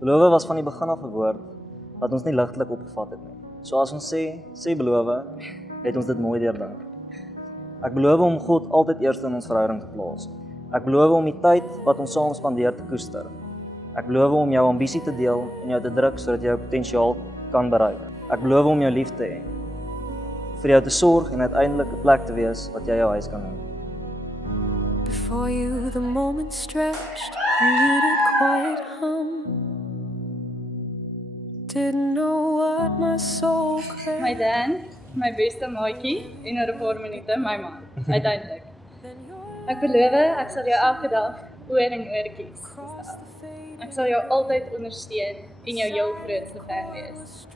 Beloof was van die begin af 'n woord wat ons nie ligtelik opgevat het nie. So as ons sê beloof, het ons dit mooi deurdink. Ek beloof om God altyd eerste in ons verhouding te plaas. Ek beloof om die tyd wat ons saam spandeer te koester. Ek beloof om jou ambisie te deel en jou te druk sodat jy jou potensiaal kan bereik. Ek beloof om jou lief te hê, vir jou te sorg en uiteindelik 'n plek te wees wat jy jou huis kan noem. Before you the moment stretched and you did quiet hum. Didn't know what my soul craved. My Dan, my beste maatjie en oor 'n paar minute my man, uiteindelik. Ek beloof ek sal jou elke dag oor en oor kies. Ek sal jou altyd ondersteun en jou heel grootste fan wees.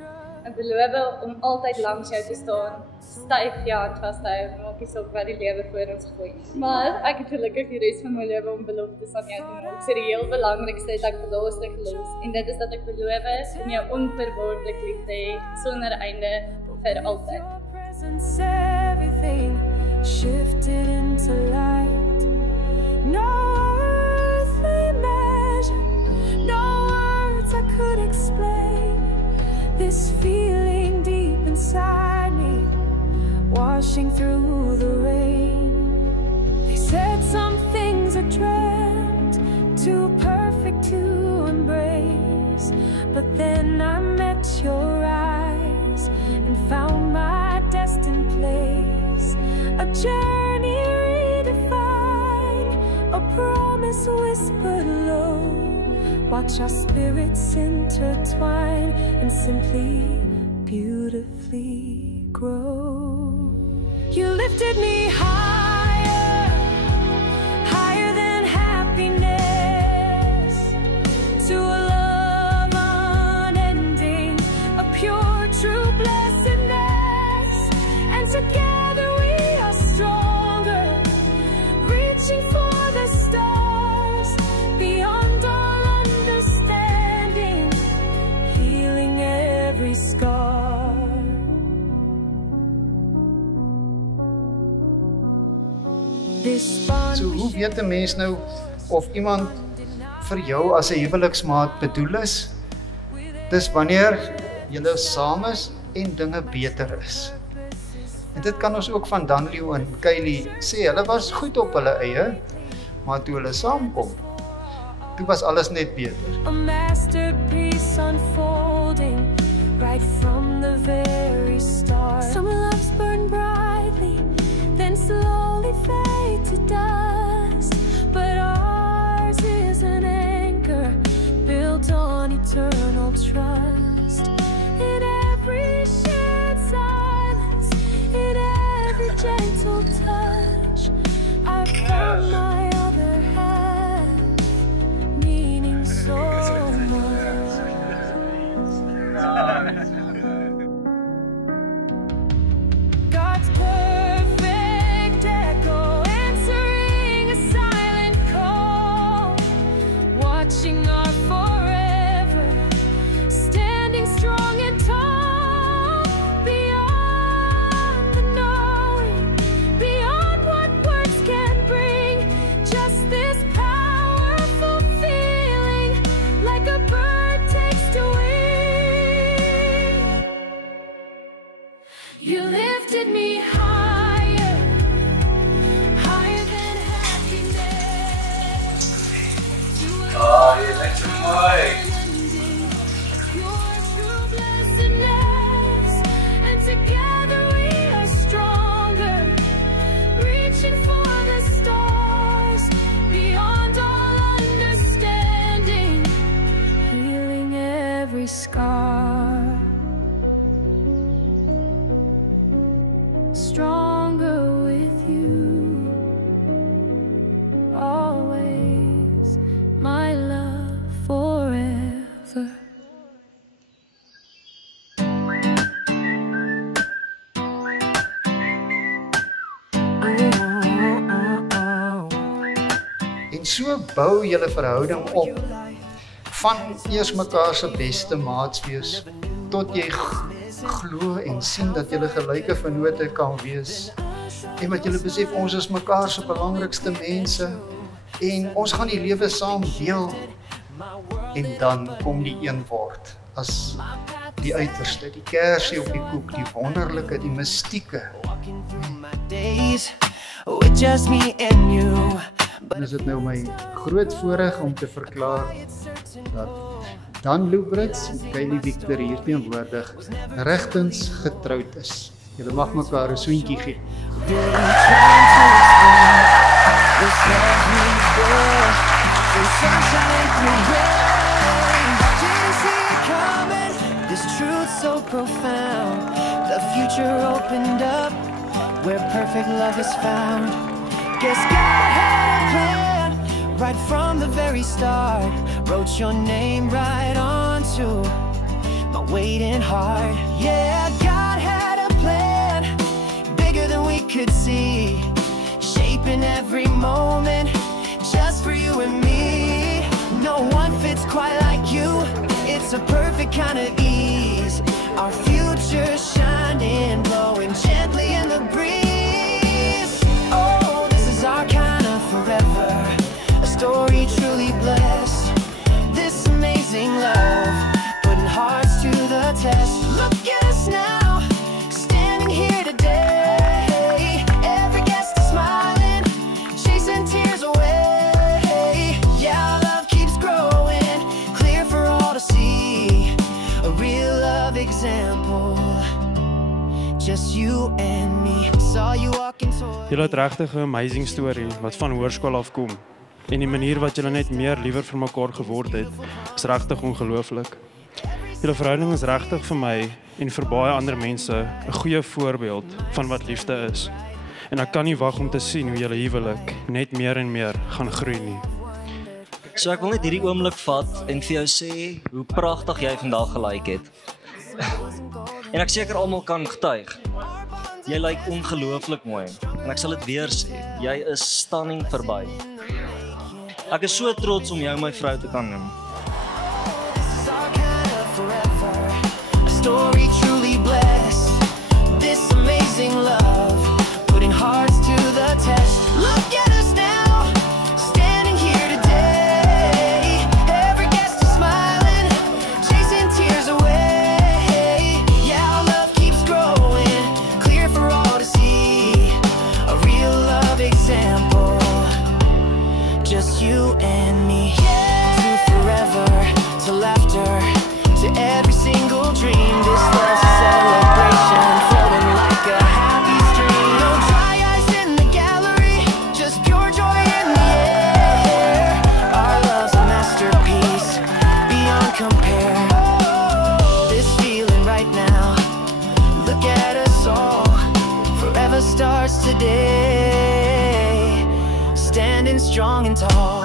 Ek beloof om altyd langs jou te staan, styf jou hand vashou, maak nie saak wat die lewe voor ons gooi. Maar ek het gelukkig die res van my lewe om beloftes aan jou te maak. So die heel belangrikste is ek beloof los en dit is dat ek beloof om jou onverwaarlik lief te hê sonder einde vir altyd. Everything shifted into light. No earthly measure, no words I could explain. This feeling deep inside me, washing through the rain. They said some things are dreamt, too perfect to embrace. But then I met your eyes and found my destined place. A journey redefined, a promise whispered low. Watch our spirits intertwine and simply, beautifully grow. You lifted me higher, higher than happiness, to a love unending, a pure, true blessedness. And together we are stronger, reaching for the stars, beyond all understanding, healing every scar. So hoe weet 'n mens nou of iemand vir jou as 'n huweliksmaat bedoel is? Dis wanneer julle saam is en dinge beter is. En dit kan ons ook van Danlio en Kylie sê, hulle was goed op hulle eie, maar toe hulle saamkom, toe was alles net beter. A masterpiece unfolding right from the very start. Some loves burn brightly, then slowly fade to dust. But ours is an anchor built on eternal trust. In every shared silence, in every gentle touch, I found my other half, meaning so much. God's perfect echo, answering a silent call, watching our forever, standing strong and tall, beyond the knowing, beyond what words can bring, just this powerful feeling, like a bird takes to wing. You lifted me higher, higher than happiness. Oh, je bent zo mooi. Your true blessedness, and together we are stronger, reaching for the stars, beyond all understanding, healing every scar. Stronger with you, always, my love forever. En so bou julle verhouding op, van eers mekaar se beste maats wees, tot jy glo en sien dat julle gelyke vennote kan wees, en wat julle besef ons is mekaar se belangrikste mense, en ons gaan die lewe saam deel. en dan kom die een word as die uiterste, die kersie op die koek, die wonderlike, die mystieke. Days with just me and you. Dan is dit nou my groot voorreg om te verklaar dat Dan Lubritz en Kylie Victor hier teenwoordig regtens getroud is. Julle mag mekaar 'n soentjie gee. This truth so profound, the future opened up, where perfect love is found. Guess God had a plan, right from the very start. Wrote your name right onto my waiting heart. Yeah, God had a plan, bigger than we could see, shaping every moment, just for you and me. No one fits quite like you, it's a perfect kind of ease. Our future shining, blowing gently in the breeze. Oh, this is our kind of forever, a story truly blessed. This amazing love, putting hearts to the test. Look at us now, standing here today. Every guest is smiling, chasing tears away. Yeah, our love keeps growing, clear for all to see. A real love example, just you and me. Saw you walking toward. Julle het regtig 'n amazing storie wat van hoërskool af kom. En die manier wat julle net meer liewer vir mekaar geword het, is regtig ongelooflik. Julle verhouding is regtig vir my en vir baie ander mense 'n goeie voorbeeld van wat liefde is. En ek kan nie wag om te sien hoe julle huwelik net meer en meer gaan groei nie. So ek wil net hierdie oomblik vat en vir jou sê hoe pragtig jy vandag gelyk het. En ek seker almal kan getuig. Jy lyk ongelooflik mooi en ek sal dit weer sê, jy is stunning verby. Ek is so trots om jou my vrou te kan noem. A story truly blessed. This amazing love, putting hearts to the test. Look at us now, standing here today. Every guest is smiling, chasing tears away. Yeah, our love keeps growing, clear for all to see. A real love example, just you and me. To forever, to laughter, to every single dream. This love's a celebration, floating like a happy stream. No dry eyes in the gallery, just pure joy in the air. Our love's a masterpiece, beyond compare. This feeling right now, look at us all, forever starts today. Standing strong and tall.